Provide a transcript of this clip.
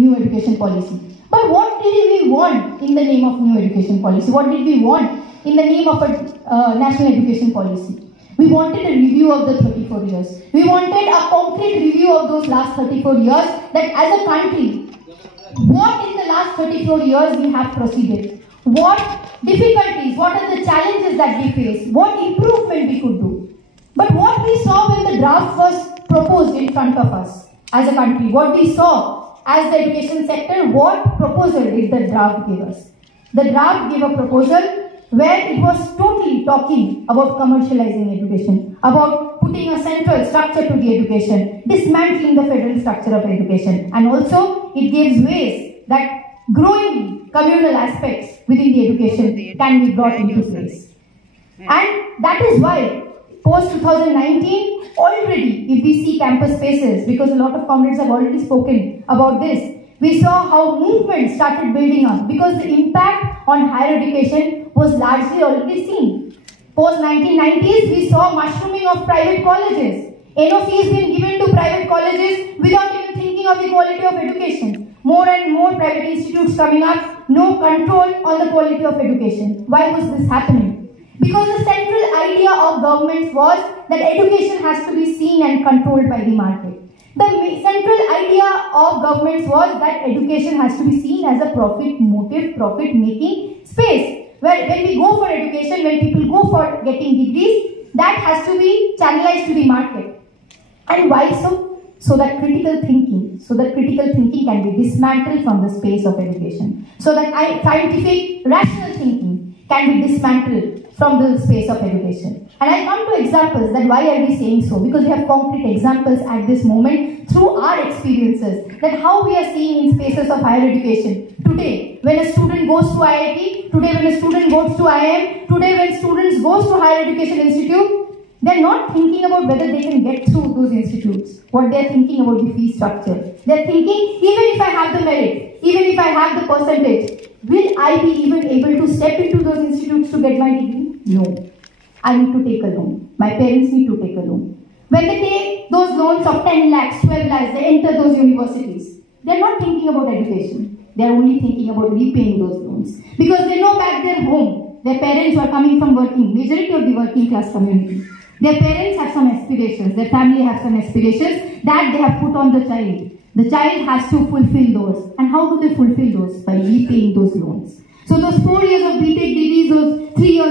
new education policy. But what did we want in the name of new education policy? What did we want in the name of a national education policy? We wanted a review of the 34 years. We wanted a concrete review of those last 34 years, that as a country, what in the last 34 years we have proceeded, what difficulties, what are the challenges that we face, what improvement we could do. But what we saw when the draft was proposed in front of us as a country, what we saw as the education sector, what proposal did the draft give us? The draft gave a proposal where it was totally talking about commercializing education, about putting a central structure to the education, dismantling the federal structure of education, and also it gives ways that growing communal aspects within the education can be brought into place. And that is why post-2019, already if we see campus spaces, because a lot of comrades have already spoken about this, we saw how movement started building up because the impact on higher education was largely already seen. Post-1990s, we saw mushrooming of private colleges. NOC has been given to private colleges without even thinking of the quality of education. More and more private institutes coming up, no control on the quality of education. Why was this happening? Because the central idea of governments was that education has to be seen and controlled by the market. The central idea of governments was that education has to be seen as a profit motive, profit-making space. Where when we go for education, when people go for getting degrees, that has to be channelized to the market. And why so? So that critical thinking can be dismantled from the space of education. So that scientific, rational thinking can be dismantled from the space of education. And I come to examples that why are we saying so? Because we have concrete examples at this moment through our experiences that how we are seeing in spaces of higher education. Today, when a student goes to IIT, today when a student goes to IIM, today when students goes to higher education institute, they're not thinking about whether they can get through those institutes. What they're thinking about the fee structure. They're thinking, even if I have the merit, even if I have the percentage, will I be even able to step into those institutes to get my degree? No. I need to take a loan. My parents need to take a loan. When they take those loans of 10 lakhs, 12 lakhs, they enter those universities. They're not thinking about education. They're only thinking about repaying those loans. Because they know back their home, their parents who are coming from majority of the working class community. Their parents have some aspirations, their family has some aspirations that they have put on the child. The child has to fulfill those. And how do they fulfill those? By repaying those loans. So those 4 years of BTech degrees, those 3 years